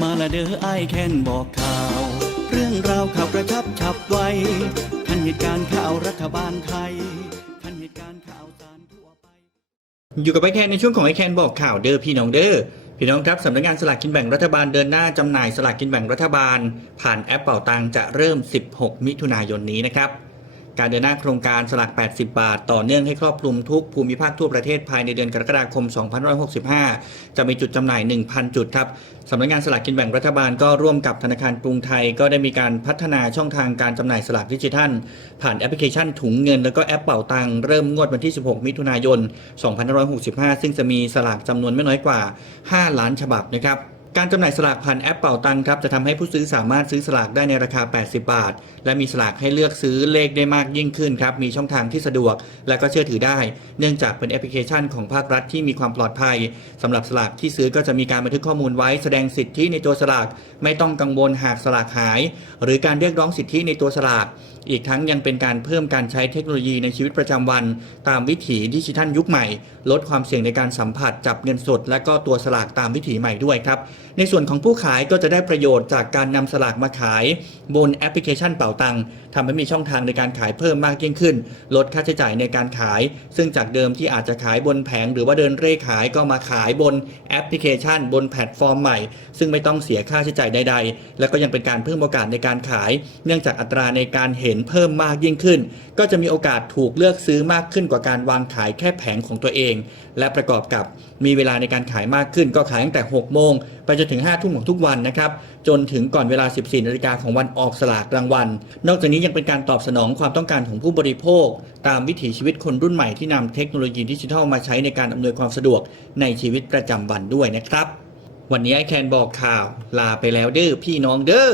มาละเด้อไอายแคนบอกข่าว เรื่องราวข่าวกระชับฉับไวทันเหตุการณ์ข่าวรัฐบาลไทยทันเหตุการณ์ข่าวสารทั่วไป อยู่กับไอแคนในช่วงของไอแคนบอกข่าวเด้อพี่น้องเด้อพี่น้องครับสำนักงานสลากกินแบ่งรัฐบาลเดินหน้าจำหน่ายสลากกินแบ่งรัฐบาล ผ่านแอปเป่าตังจะเริ่ม 16 มิถุนายนนี้นะครับ การเดินหน้าโครงการสลาก80 บาท ต่อเนื่องให้ครอบคลุมทุกภูมิภาคทั่วประเทศภายในเดือนกรกฎาคม 2565 จะมีจุดจำหน่าย 1,000 จุดครับสำนักงานสลากกินแบ่งรัฐบาลก็ร่วมกับธนาคารกรุงไทย ก็ได้มีการพัฒนาช่องทางการจำหน่ายสลากดิจิทัล ผ่านแอปพลิเคชันถุงเงิน แล้วก็แอปเป่าตังเริ่มงวดวันที่ 16 มิถุนายน 2565 ซึ่งจะมีสลากจำนวนไม่น้อยกว่า 5 ล้านฉบับนะครับ การจำหน่ายสลากผ่านแอปเป่าตังครับจะทำให้ผู้ซื้อสามารถซื้อสลากได้ในราคา 80 บาท และมีสลากให้เลือกซื้อเลขได้มากยิ่งขึ้นครับ มีช่องทางที่สะดวก และก็เชื่อถือได้ เนื่องจากเป็นแอปพลิเคชันของภาครัฐที่มีความปลอดภัยสำหรับสลากที่ซื้อก็จะมีการบันทึกข้อมูลไว้แสดงสิทธิในตัวสลาก ไม่ต้องกังวลหากสลากหาย หรือการเรียกร้องสิทธิในตัวสลาก อีกทั้งยังเป็นการเพิ่มการใช้เทคโนโลยีในชีวิตประจำวัน ตามวิถีดิจิทัลยุคใหม่ ลดความเสี่ยงในการสัมผัสจับเงินสด และก็ตัวสลากตามวิถีใหม่ด้วยครับ ในส่วนของผู้ขายก็จะได้ประโยชน์จากการนำสลากมาขาย บนแอปพลิเคชันเป่าตังทำให้มีช่องทางในการขายเพิ่มมากยิ่งขึ้น ลดค่าใช้จ่ายในการขาย ซึ่งจากเดิมที่อาจจะขายบนแผง หรือว่าเดินเร่ขายก็มาขายบนแอปพลิเคชัน บนแพลตฟอร์มใหม่ ซึ่งไม่ต้องเสียค่าใช้จ่ายใด ๆ และก็ยังเป็นการเพิ่มโอกาสในการขาย เนื่องจากอัตราในการเห็นเพิ่มมากยิ่งขึ้น ก็จะมีโอกาสถูกเลือกซื้อมากขึ้นกว่าการวางขายแค่แผงของตัวเอง และประกอบกับมีเวลาในการขายมากขึ้น ก็ขายตั้งแต่ 6 โมง ไปจนถึง 5 ทุ่มของทุกวันนะครับ จนถึงก่อนเวลา 14 นาฬิกาของวันออกสลากรางวัล นอกจากนี้ยังเป็นการตอบสนองความต้องการของผู้บริโภค ตามวิถีชีวิตคนรุ่นใหม่ที่นำเทคโนโลยีดิจิทัลมาใช้ในการอำนวยความสะดวกในชีวิตประจำวันด้วยนะครับ วันนี้ไอแคนบอกข่าวลาไปแล้วเด้อพี่น้องเด้อ